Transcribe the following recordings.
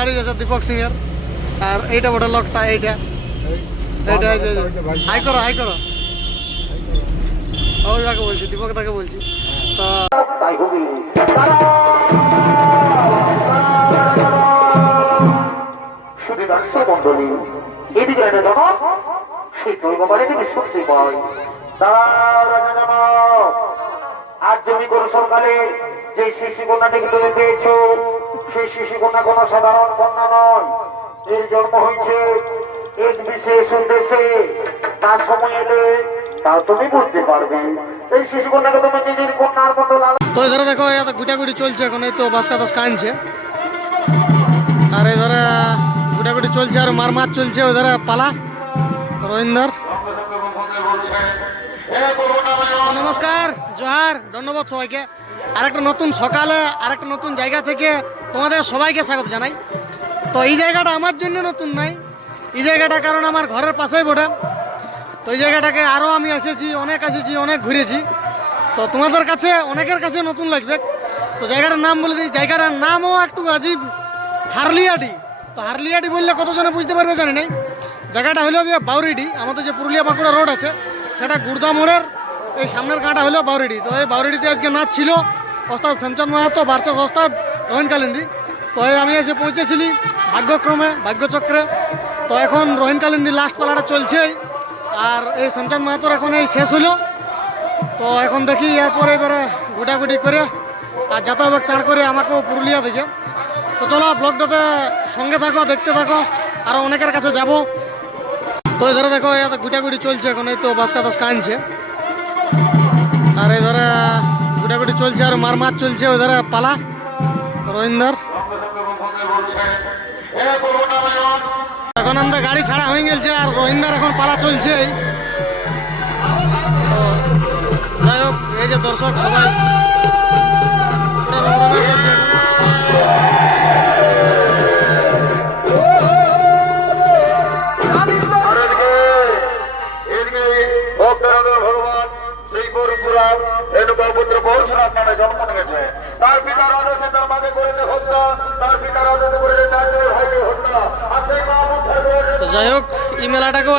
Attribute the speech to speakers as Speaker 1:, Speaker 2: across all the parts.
Speaker 1: গাড়ি যাচ্ছে দীপক সিং এর আর এইটা বটে লোকটা, এইটা। এইটা হাই করো হাই করো। ওই তাকে বলছি? দীপক তাকে বলছি। তো
Speaker 2: মন্ডলী এদিকে এনে আজ জমি করো সরকারে যে শিশু কন্যাটিকে তুমি পেয়েছ সেই শিশু কন্যা কোনো সাধারণ কন্যা নয়। এর জন্ম হয়েছে এক বিশেষ উদ্দেশ্যে। তার সময় এলে তা তুমি বুঝতে পারবে। এই শিশু কন্যাকে তুমি নিজের কন্যার মতো
Speaker 1: তো এধারে দেখো এত গুটাগুটি চলছে এখন এই তো বাসকা দাস কানছে আর এধারে গুটাগুটি চলছে আর মার মার চলছে ওই ওধারে পালা। রবীন্দ্র নমস্কার জোহার ধন্যবাদ সবাইকে। আরেকটা নতুন সকালে, আরেকটা নতুন জায়গা থেকে তোমাদের সবাইকে স্বাগত জানাই। তো এই জায়গাটা আমার জন্য নতুন নাই এই জায়গাটা কারণ আমার ঘরের পাশেই বটে। তো এই জায়গাটাকে আরও আমি এসেছি, অনেক এসেছি, অনেক ঘুরেছি। তো তোমাদের কাছে, অনেকের কাছে নতুন লাগবে। তো জায়গাটার নাম বলে দিই, জায়গাটার নামও একটু আজীব, হারলিয়াডি। তো হারলিয়াডি বললে কতজনে বুঝতে পারবে জানি নাই। জায়গাটা হলো যে বাউরিডি, আমাদের যে পুরুলিয়া বাঁকুড়া রোড আছে, সেটা গুর্দা মোড়ের এই সামনের গাঁটা হলো বাউরিডি। তো এই বাউরিডিতে আজকে নাচ ছিল ওস্তাদ শ্যামচাঁদ মাহাতো বার্ষেস ওস্তাদ রোহিন কালিন্দি। তো এই আমি এসে পৌঁছেছিলি ভাগ্যক্রমে, ভাগ্যচক্রে। তো এখন রোহিন কালিন্দি লাস্ট পালাটা চলছেই। আর এই শ্যামচাঁদ মাহাতোর এখন এই শেষ হলো। তো এখন দেখি এরপরে এবারে গুটাগুটি করে আর যাতায়াত চার করে আমাকেও পুরুলিয়া থেকে তো চলো ব্লগটাতে সঙ্গে থাকো, দেখতে থাকো, আর অনেকের কাছে যাব। তো এধারে দেখো এত গুটাগুটি চলছে এখন, এই তো বাসকা আর এধারে গুটাগুটি চলছে আর মার মার চলছে ওদের পালা। রবীন্দ্র এখন আমাদের গাড়ি ছাড়া হয়ে গেছে আর রোহিন্দার এখন পালা চলছে যাই হোক, এই যে দর্শক সবাই। চলছে।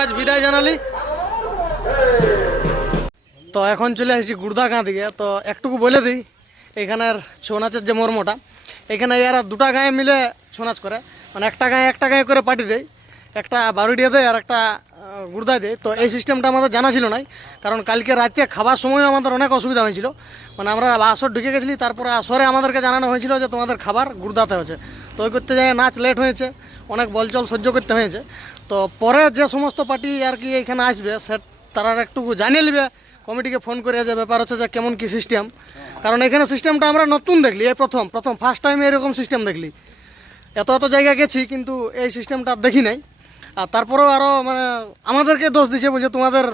Speaker 1: আজ বিদায় জানালি। তো এখন চলে আসি গুড়দা গাঁ দিকে। তো একটুকু বলে দিই, এখানের ছৌ নাচের যে মর্মটা, এখানে এরা দুটা গায়ে মিলে ছৌ নাচ করে। মানে একটা গায়ে একটা গায়ে করে পার্টি দেয়, একটা বারুডিয়া দেয় আর একটা গুড়দায় দেয়। তো এই সিস্টেমটা আমাদের জানা ছিল নাই, কারণ কালকে রাতে খাবার সময় আমাদের অনেক অসুবিধা হয়েছিল। মানে আমরা আসর ঢুকে গেছিলি, তারপরে আসরে আমাদেরকে জানানো হয়েছিল যে তোমাদের খাবার গুড়দাতে হয়েছে। তো ওই করতে যাই নাচ লেট হয়েছে, অনেক বলচল সহ্য করতে হয়েছে। তো পরে যে সমস্ত পার্টি আর কি এখানে আসবে, সে তারা একটু জানিয়ে নেবে, কমিটিকে ফোন করে যে ব্যাপার হচ্ছে যে কেমন কি সিস্টেম কারণ এখানে সিস্টেমটা আমরা নতুন দেখলি, এই প্রথম প্রথম ফার্স্ট টাইম এরকম সিস্টেম দেখলি। এত এত জায়গা গেছি, কিন্তু এই সিস্টেমটা দেখি নাই। আর তারপরেও আরও মানে আমাদেরকে দোষ দিছে বলছে, তোমাদের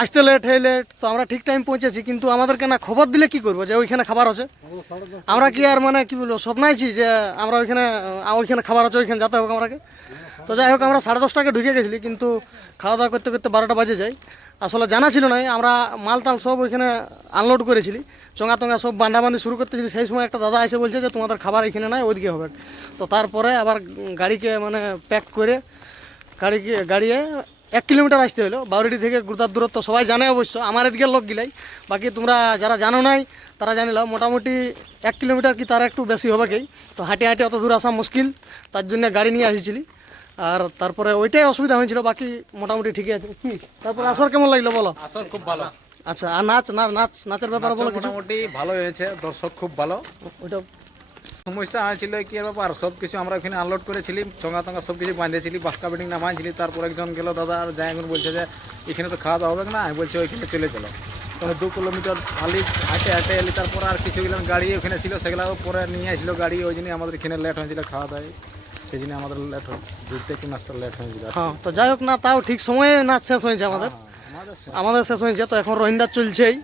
Speaker 1: আসতে লেট হয়ে লেট তো আমরা ঠিক টাইম পৌঁছেছি, কিন্তু আমাদেরকে না খবর দিলে কি করব যে ওইখানে খাবার আছে? আমরা কি আর মানে কি বলব স্বপ্নাইছি যে আমরা ওইখানে ওইখানে খাবার আছে, ওইখানে যেতে হোক আমরাকে তো যাই হোক, আমরা সাড়ে দশটাকে ঢুকে গেছিলি, কিন্তু খাওয়া দাওয়া করতে করতে বারোটা বাজে যাই আসলে জানা ছিল না, আমরা মাল টাল সব ওইখানে আনলোড করেছিলি। চঙ্গা টঙ্গা সব বাঁধাবান্ধি শুরু করতেছিলি সেই সময় একটা দাদা এসে বলছে যে, তোমাদের খাবার এখানে নাই, ওইদিকে হবে। তো তারপরে আবার গাড়িকে মানে প্যাক করে গাড়িকে, গাড়িয়ে এক কিলোমিটার আসতে হলো। বাউরিডি থেকে গুরদার দূরত্ব সবাই জানে অবশ্য, আমার এদিকের লোক গিলাই। বাকি তোমরা যারা জানো নাই, তারা জানিলাম মোটামুটি এক কিলোমিটার কি তার একটু বেশি হবে কি? তো হাঁটে হাঁটে অত দূর আসা মুশকিল, তার জন্য গাড়ি নিয়ে আসছিলি। আর তারপরে ওইটাই অসুবিধা হয়েছিল বাকি মোটামুটি ঠিকই আছে। তারপরে আসর কেমন লাগল বলো?
Speaker 3: আসর খুব ভালো।
Speaker 1: আচ্ছা আর নাচ না নাচ নাচের ব্যাপারে বলো
Speaker 3: মোটামুটি ভালো হয়েছে দর্শক খুব ভালো।
Speaker 1: ওইটা
Speaker 3: সমস্যা হয়েছিল কি আর ব্যাপার সব কিছু আমরা ওখানে আনলোড করেছিলি চঙ্গা টঙ্গা সব কিছু বাঁধেছিলি বাসকা বিল্ডিং নামাইছিলি তারপর একজন গেল দাদা আর যাই এখন বলছে যে এখানে তো খাওয়া দাওয়া হবে না? আমি বলছি ওইখানে চলে চলো। তখন দু কিলোমিটার আলি হাঁটে হাঁটে এলি তারপর আর কিছু গেলাম গাড়ি ওখানে ছিল সেগুলো পরে নিয়ে আসলো গাড়ি। ওই জন্য আমাদের এখানে লেট হয়েছিল খাওয়া দাওয়ায় সেই জন্য আমাদের লেট হয়। থেকে নাচটা লেট হয়েছিল
Speaker 1: হ্যাঁ তো যাই হোক না তাও ঠিক সময়ে নাচ শেষ হয়েছে আমাদের।
Speaker 3: আমাদের
Speaker 1: আমাদের শেষ হয়েছে তো এখন রোহিন্দা চলছেই।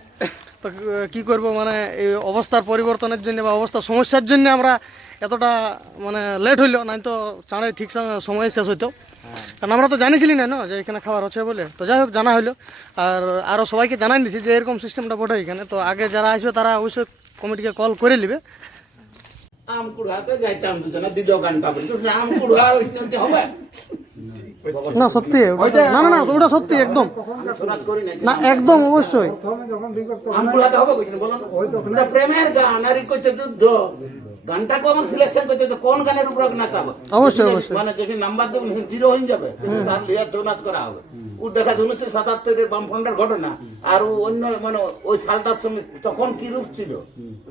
Speaker 1: তো কি করব মানে এই অবস্থার পরিবর্তনের জন্য বা অবস্থার সমস্যার জন্য আমরা এতটা মানে লেট হইল নাই তো চাঁড়ে ঠিক সম- সময়ে শেষ হইতো। কারণ আমরা তো জানিছিলি না না যে এখানে খাবার হচ্ছে বলে। তো যাই হোক জানা হলো আর আরও সবাইকে জানাই দিছি যে এরকম সিস্টেমটা বটে এখানে। তো আগে যারা আসবে তারা অবশ্যই কমিটিকে কল করে নেবে।
Speaker 4: আম কুড়াতে যাইতাম দুজনে দিল গানটা আম কুড়া হবে?
Speaker 1: না সত্যি না না না ওটা সত্যি একদম।
Speaker 4: না
Speaker 1: না একদম অবশ্যই।
Speaker 4: আম হবে বলো না প্রেমের গান আর যুদ্ধ। গানটা কোন সিলেকশন করতে তো কোন গানের উপর নাচাবো
Speaker 1: অবশ্যই, অবশ্যই।
Speaker 4: মানে যখন নাম্বার দেবেন জিরো হয়ে যাবে। তার লিয়া নাচ করা হবে। ও দেখা যায় উনিশশো সাতাত্তরের বামফ্রন্টের ঘটনা। আর অন্য মানে ওই সালটার সময় তখন কি রূপ ছিল?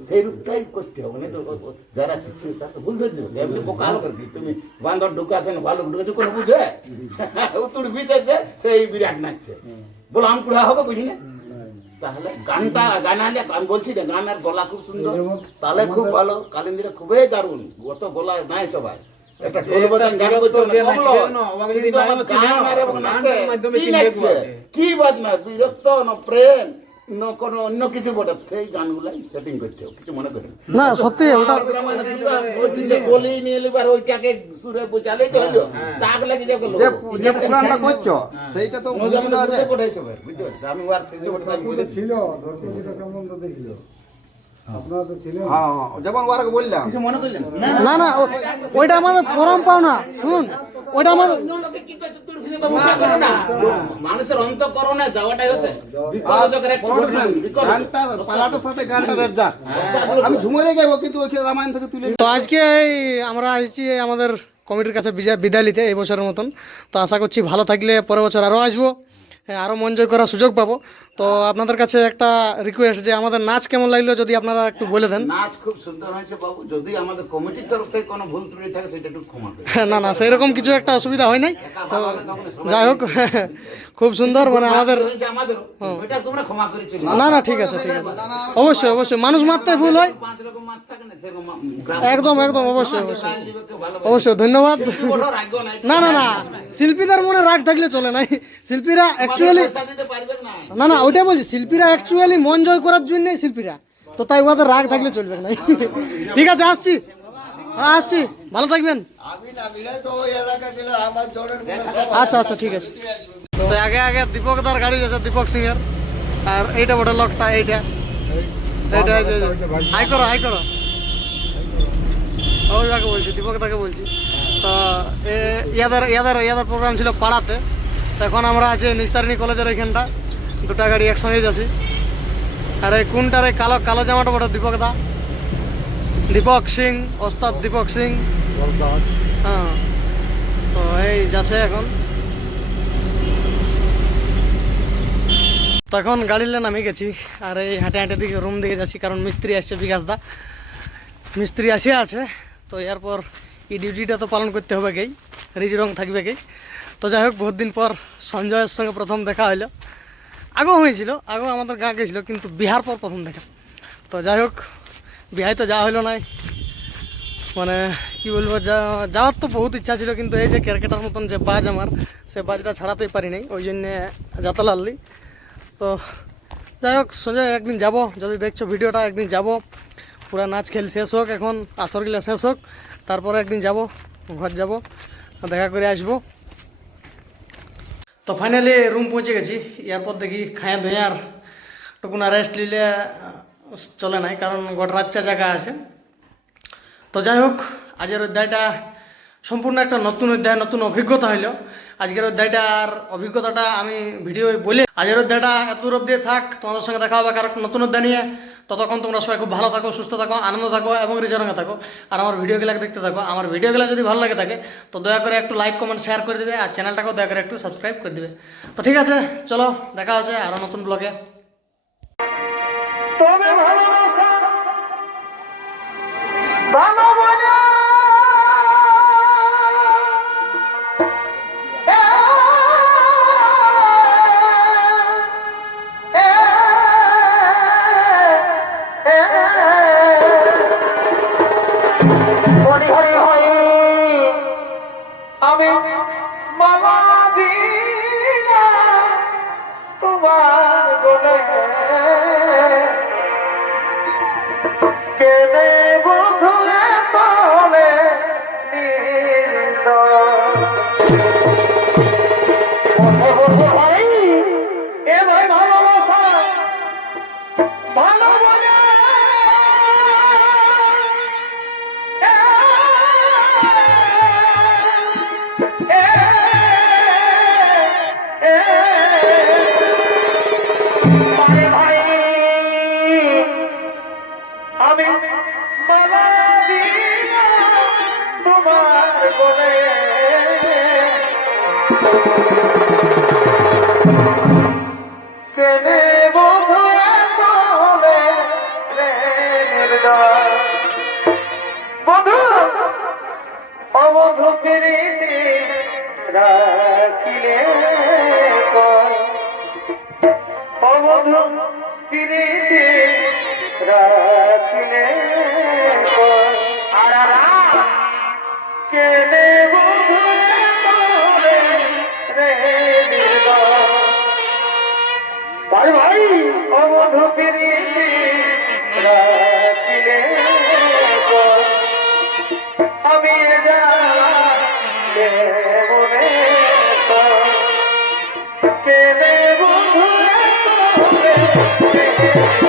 Speaker 4: সেই রূপটাই করতে হবে। না তো যারা শিক্ষিত তারা তো ভুল ধরে দেবে এমনি বোকা আলো করে দিই তুমি বান্দর ঢুকাছো না ভালো ঢুকেছো কোনো বুঝে? ও তুড় বিচেছে সেই বিরাট নাচছে। বলো আম কুড়া হবে বুঝি না? তাহলে গানটা গান আনলে আমি বলছি না গান আর গলা খুব সুন্দর। তাহলে খুব ভালো কালিন্দিরা খুবই দারুণ। অত গলা নাই সবাই। একটা ঢোল বাজান গান করছে গান কি বাজনা? বিরক্ত না প্রেম? কোনো অন্য কিছু বটে সেই গানগুলাই সেটিং করতে হবে কিছু মনে করেন?
Speaker 1: না সত্যি ওটা
Speaker 4: আর মানে কলি নিয়ে এবার ওইটাকে সুরে তো হলো তাক লাগে যাবে
Speaker 5: যে যে পুরাণটা করছ সেইটা তো বুঝতে পারছ
Speaker 4: বুঝতে আমি আর
Speaker 6: ছিল দ্রৌপদীটা কেমন দেখল।
Speaker 1: না না ওইটা আমাদের পরম পাওনা শুনুন। ওইটা আমাদের
Speaker 4: অন্য লোকে কি করছে তুই ফিরে তো মুখে করো না। মানুষের যাওয়াটাই হচ্ছে
Speaker 5: আমি ঝুমরে যাব কিন্তু রামায়ণ থেকে তুলে
Speaker 1: তো আজকে এই আমরা এসেছি আমাদের কমিটির কাছে বিদায় নিতে এই বছরের মতন। তো আশা করছি ভালো থাকলে পরের বছর আরও আসব। হ্যাঁ, আরও মন জয় করার সুযোগ পাবো। তো আপনাদের কাছে একটা রিকোয়েস্ট যে আমাদের নাচ কেমন লাগল যদি আপনারা একটু বলে দেন।
Speaker 4: নাচ খুব সুন্দর হয়েছে বাবু যদি আমাদের কমিটির তরফ থেকে কোনো ভুল ত্রুটি থাকে সেটা একটু ক্ষমা করে
Speaker 1: না না সেরকম কিছু একটা অসুবিধা হয় নাই। তো যাই হোক খুব সুন্দর মানে আমাদের না না ঠিক আছে ঠিক আছে। অবশ্যই অবশ্যই মানুষ মাত্রায় ভুল হয়। একদম একদম অবশ্যই অবশ্যই। অবশ্যই ধন্যবাদ। না না না শিল্পীদের মনে রাগ থাকলে চলে নাই। শিল্পীরা অ্যাকচুয়ালি
Speaker 4: না
Speaker 1: না না ওইটাই বলছি, শিল্পীরা অ্যাকচুয়ালি মন জয় করার জন্যই শিল্পীরা। তো তাই ওদের রাগ থাকলে চলবে না। ঠিক আছে, আসছি। হ্যাঁ আসছি। ভালো থাকবেন। আচ্ছা আচ্ছা ঠিক আছে। তো আগে আগে দীপক দার গাড়ি আছে দীপক সিং এর আর এইটা বড় লোকটা এইটা। এইটা হাই করো হাই করো। ওই তাকে বলছি, দীপক তাকে বলছি। তো ইয়াদের ইয়াদের ইয়াদের প্রোগ্রাম ছিল পাড়াতে। তো এখন আমরা আছি নিস্তারিণী কলেজের এইখানটা দুটা গাড়ি একসঙ্গে যাচ্ছি। আর এই কোনটার এই কালো কালো জামাটা বড় দীপক দা। দীপক সিং, ওস্তাদ দীপক সিং। হ্যাঁ। তো এই যাচ্ছে এখন। তখন গাড়িলে নামে গেছি। আর এই হাঁটে হাঁটে দিকে রুম দিকে যাচ্ছি, কারণ মিস্ত্রি আসছে বিকাশ দা। মিস্ত্রি আসিয়া আছে। তো এরপর এই ডিউটিটা তো পালন করতে হবে গেই। রিজ রং থাকবে গেই। তো যাই হোক, বহুত দিন পর সঞ্জয়ের সঙ্গে প্রথম দেখা হইল। আগেও হয়েছিল, আগেও আমাদের গাঁ গেছিল, কিন্তু বিহার পর প্রথম দেখা। তো যাই হোক, বিহায় তো যাওয়া হইল নাই। মানে কি বলব যাওয়ার তো বহুত ইচ্ছা ছিল, কিন্তু এই যে ক্যারকেটার মতন যে বাজ আমার, সে বাজটা ছাড়াতেই পারি নাই, ওই জন্যে যাতা লাল্লি তো যাই হোক, সোজা একদিন যাব, যদি দেখছ ভিডিওটা, একদিন যাব। পুরা নাচ খেল শেষ হোক এখন, আসর শেষ হোক, তারপরে একদিন যাব, ঘর যাব, দেখা করে আসব। তো ফাইনালি রুম পৌঁছে গেছি। এরপর দেখি খায়া ধুয়ে আর টুকুনা রেস্ট নিলে চলে নাই, কারণ গোটা রাতটা জায়গা আছে। তো যাই হোক আজের অধ্যায়টা সম্পূর্ণ একটা নতুন অধ্যায়, নতুন অভিজ্ঞতা হইল। আজকের অধ্যায়টার অভিজ্ঞতাটা আমি ভিডিও বলে। আজকের অধ্যায়টা এত দূর অব্দি থাক, তোমাদের সঙ্গে দেখা হবে কারও একটা নতুন অধ্যায় নিয়ে। ততক্ষণ তোমরা সবাই খুব ভালো থাকো, সুস্থ থাকো, আনন্দ থাকো এবং রিজার্ভে থাকো। আর আমার ভিডিওগুলো দেখতে থাকো। আমার ভিডিওগুলো যদি ভালো লাগে থাকে, তো দয়া করে একটু লাইক কমেন্ট শেয়ার করে দিবে আর চ্যানেলটাকেও দয়া করে একটু সাবস্ক্রাইব করে দিবে। তো ঠিক আছে, চলো, দেখা হচ্ছে আরও নতুন ব্লগে
Speaker 2: ভালোবাসা মালা দিনা তোমার গোলে কেনে বধু
Speaker 1: অবধু প্রীতি Yeah.